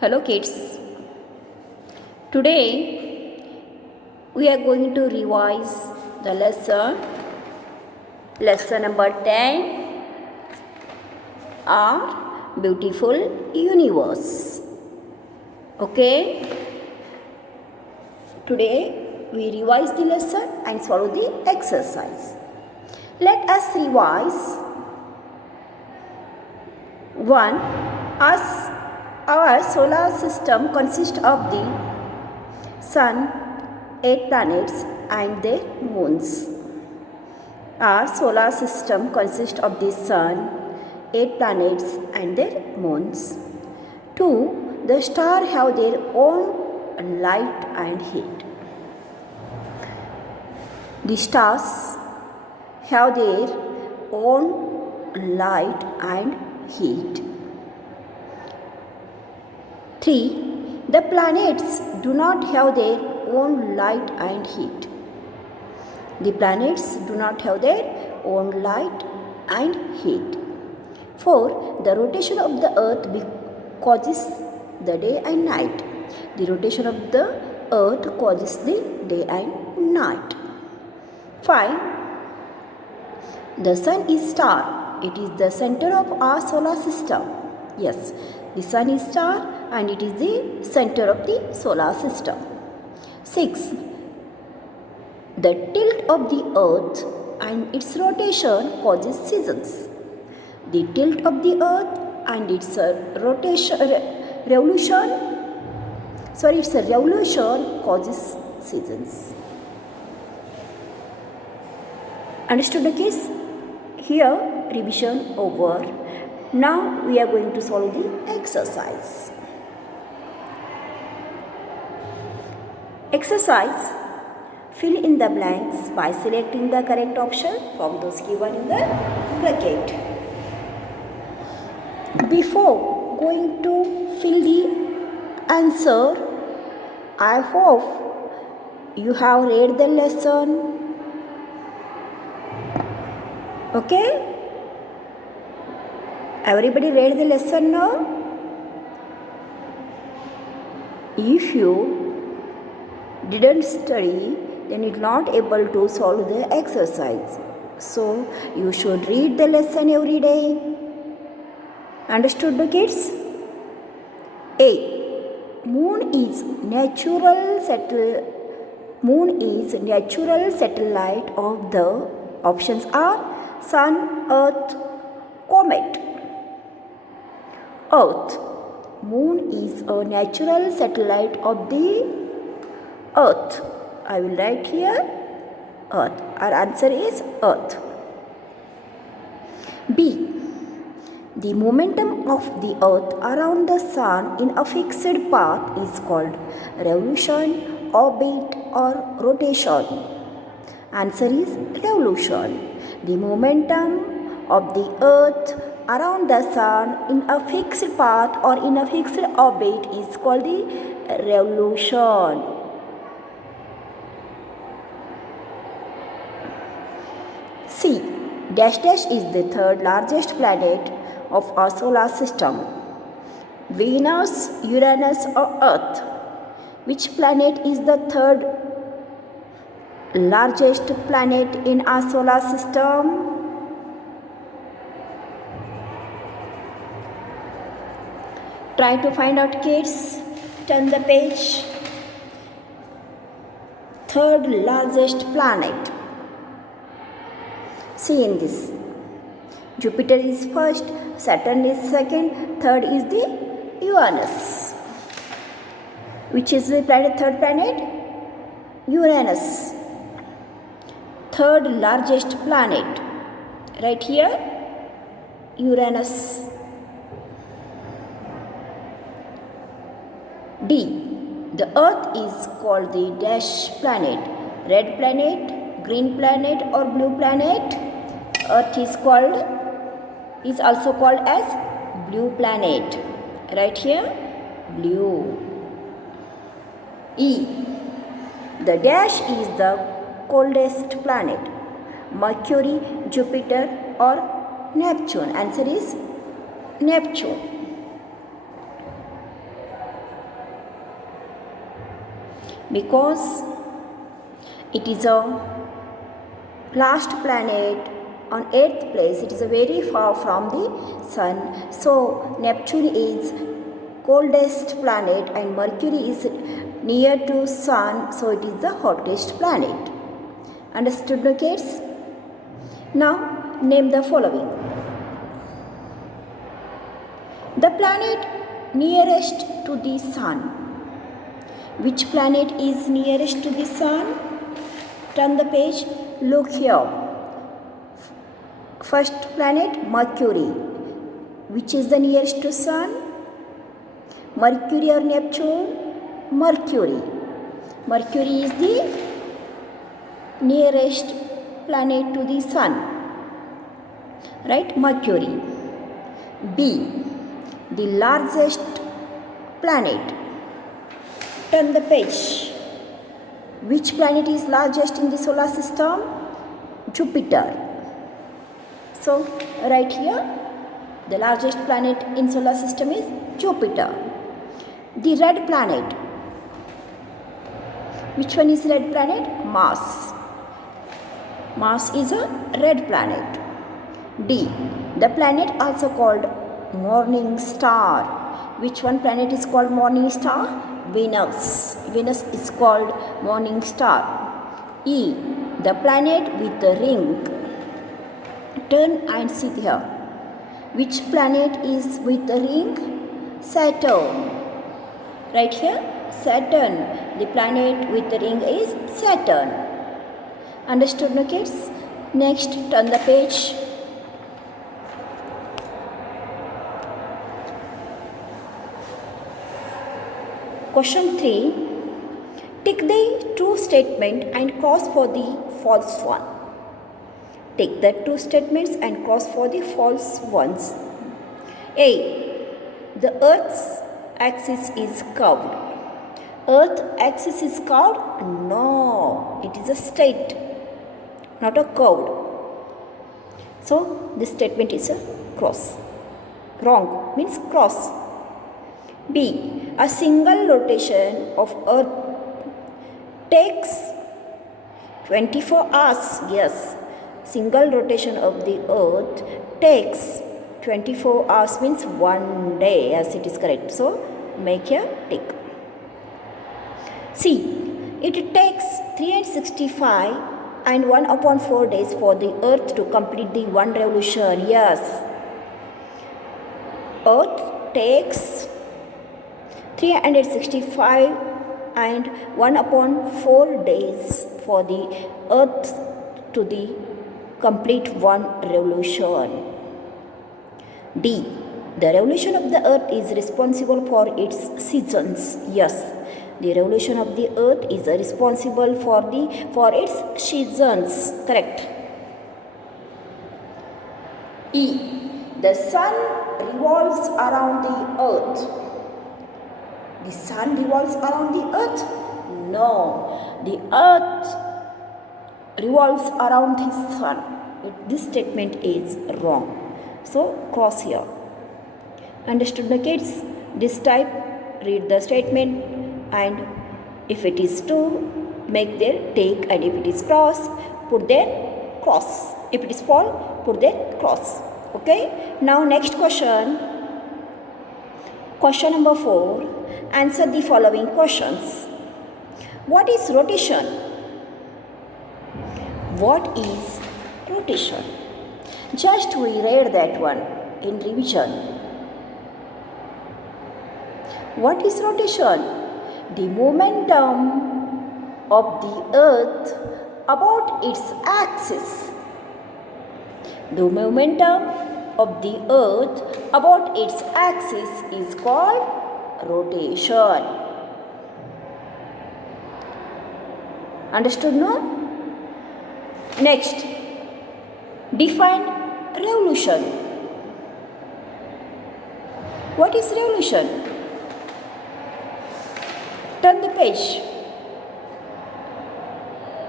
Hello kids. Today we are going to revise the lesson number 10, our beautiful universe. Okay? Today we revise the lesson and follow the exercise. Let us revise. 1. Our solar system consists of the Sun, 8 planets and their moons. Our solar system consists of the Sun, 8 planets and their moons. 2. The stars have their own light and heat. The stars have their own light and heat. 3. The planets do not have their own light and heat. The planets do not have their own light and heat. 4. The rotation of the earth causes the day and night. The rotation of the earth causes the day and night. 5. The sun is star. It is the center of our solar system. Yes, the sun is star and it is the center of the solar system. 6. The tilt of the earth and its rotation causes seasons. The tilt of the earth and its revolution causes seasons. Understood the kids? Here revision over. Now we are going to solve the exercise. Exercise. Fill in the blanks by selecting the correct option from those given in the bracket. Before going to fill the answer, I hope you have read the lesson. Okay? Everybody read the lesson now? If you didn't study, then you're not able to solve the exercise. So, you should read the lesson every day. Understood the kids? A. Moon is natural satellite of the options are Sun, Earth, Comet. Earth. Moon is a natural satellite of the Earth. I will write here Earth. Our answer is Earth. B. The momentum of the Earth around the Sun in a fixed path is called revolution, orbit or rotation. Answer is revolution. The momentum of the Earth around the Sun in a fixed path or in a fixed orbit is called the revolution. C. Dash dash is the third largest planet of our solar system. Venus, Uranus or Earth. Which planet is the third largest planet in our solar system? Try to find out, kids. Turn the page. Third largest planet. See in this. Jupiter is first, Saturn is second, third is the Uranus. Which is the third planet? Uranus. Third largest planet. Right here, Uranus. D. The Earth is called the dash planet. Red planet, green planet or blue planet. Earth is also called as blue planet. Right here, blue. E. The dash is the coldest planet. Mercury, Jupiter or Neptune. Answer is Neptune. because it is a last planet on 8th place. It is a very far from the sun. So Neptune is coldest planet and Mercury is near to sun, so it is the hottest planet. Understood, no kids? Now name the following. The planet nearest to the sun. Which planet is nearest to the sun? Turn the page. Look here. First planet, Mercury. Which is the nearest to sun? Mercury or Neptune? Mercury. Mercury is the nearest planet to the sun. Right? Mercury. B. The largest planet. Turn the page. Which planet is largest in the solar system? Jupiter. So, right here, the largest planet in solar system is Jupiter. The red planet. Which one is red planet? Mars. Mars is a red planet. D. The planet also called morning star. Which one planet is called morning star? Venus. Venus is called morning star. E. The planet with the ring. Turn and see here. Which planet is with the ring? Saturn. Right here, Saturn. The planet with the ring is Saturn. Understood, no kids? Next, turn the page. Question 3. Take the true statement and cross for the false one. Take the true statements and cross for the false ones. A. The Earth's axis is curved. Earth axis is curved? No. It is a straight, not a curved. So, this statement is a cross. Wrong means cross. B. A single rotation of Earth takes 24 hours. Yes. Single rotation of the Earth takes 24 hours means 1 day. Yes, it is correct. So, make a tick. C. It takes 365 and 1/4 days for the Earth to complete the one revolution. Yes. Earth takes 365 and 1/4 days for the Earth to the complete one revolution. D. The revolution of the Earth is responsible for its seasons. Yes, the revolution of the Earth is responsible for its seasons. Correct. E. The sun revolves around the Earth. The sun revolves around the Earth? No. The Earth revolves around the sun. This statement is wrong. So, cross here. Understood, the kids? This type, read the statement, and if it is true, make their tick, and if it is cross, put their cross. If it is false, put their cross. Okay? Now, next question. Question number 4. Answer the following questions. What is rotation? What is rotation? Just we read that one in revision. What is rotation? The momentum of the Earth about its axis. The momentum of the Earth about its axis is called rotation. Understood, no? Next, define revolution. What is revolution? Turn the page.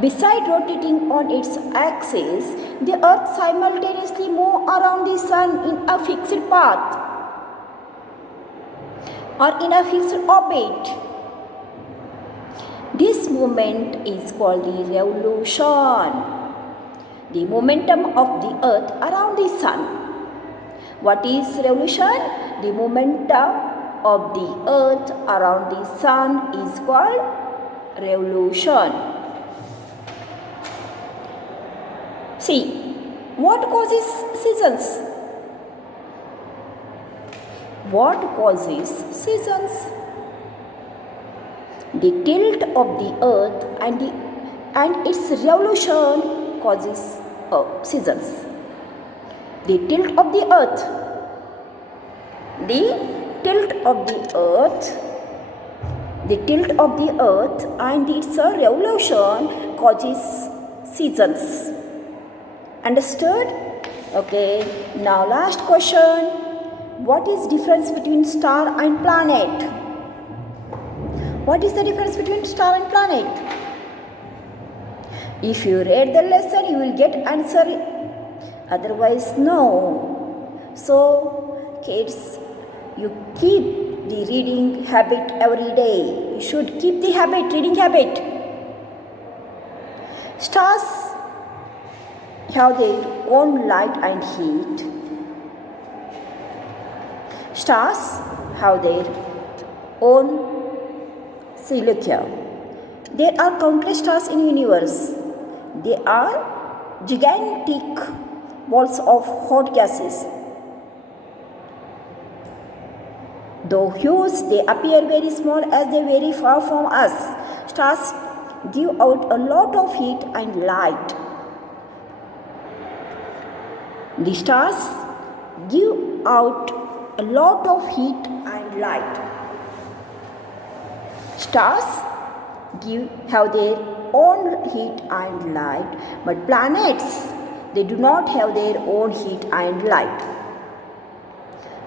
Beside rotating on its axis, the Earth simultaneously moves around the Sun in a fixed path or in a fixed orbit. This movement is called the revolution. The momentum of the earth around the sun. What is revolution? The momentum of the earth around the sun is called revolution. See, what causes seasons? What causes seasons? The tilt of the earth and its revolution causes seasons. The tilt of the earth. The tilt of the earth. The tilt of the earth and its revolution causes seasons. Understood? Okay. Now last question. What is difference between star and planet? What is the difference between star and planet? If you read the lesson, you will get answer. Otherwise, no. So, kids, you keep the reading habit every day. You should keep the reading habit. Stars have their own light and heat. Stars have their own Seleucia. There are countless stars in the universe. They are gigantic balls of hot gases. Though huge, they appear very small as they very far from us. Stars give out a lot of heat and light. The stars give out a lot of heat and light. Stars have their own heat and light, but planets, they do not have their own heat and light.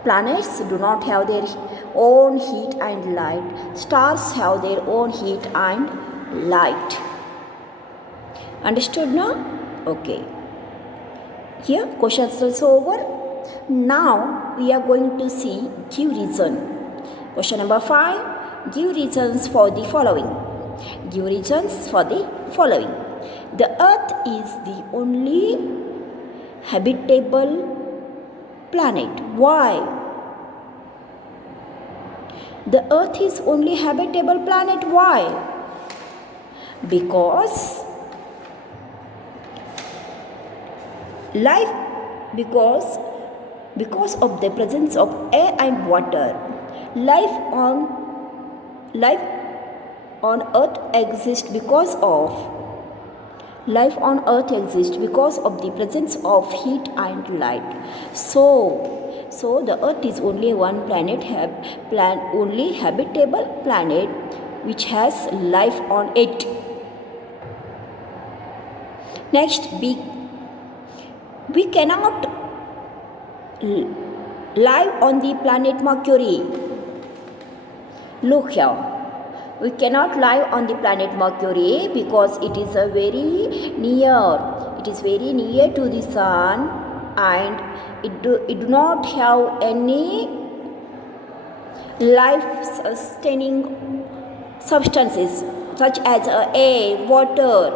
Planets do not have their own heat and light. Stars have their own heat and light. Understood now? Okay. Here, question is over. Now, we are going to see give reason. Question number 5. Give reasons for the following. Give reasons for the following. The earth is the only habitable planet. Why? The earth is only habitable planet. Why? Because of the presence of air and water, life on earth exists because of the presence of heat and light. So the earth is only one planet, only habitable planet which has life on it. Next, we cannot live on the planet Mercury. Look here. We cannot live on the planet Mercury because it is very near. It is very near to the sun, and it do not have any life-sustaining substances such as air, water.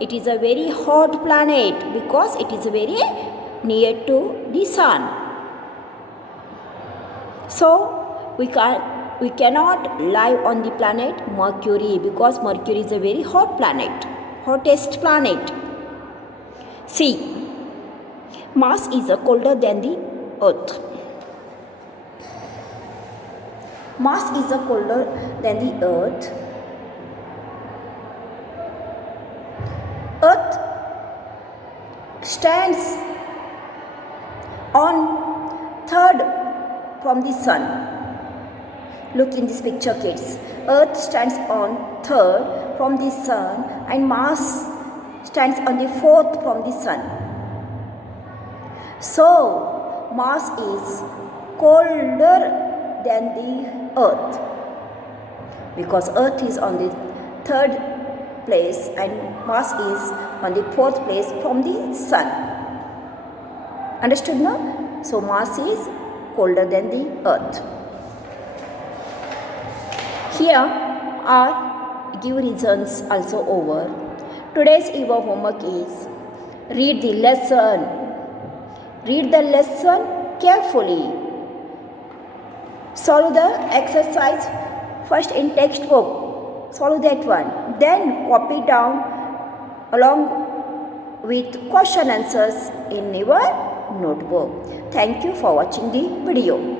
It is a very hot planet because it is very near to the sun. So we cannot live on the planet Mercury because Mercury is a very hot planet, hottest planet. See, Mars is colder than the Earth. Mars is colder than the Earth. Earth stands on third from the sun. Look in this picture, kids. Earth stands on third from the sun and Mars stands on the fourth from the sun. So, Mars is colder than the Earth because Earth is on the third place and Mars is on the fourth place from the sun. Understood now? So, Mars is colder than the Earth. Here are give reasons also over. Today's your homework is read the lesson. Read the lesson carefully. Solve the exercise first in textbook. Solve that one. Then copy down along with question answers in your notebook. Thank you for watching the video.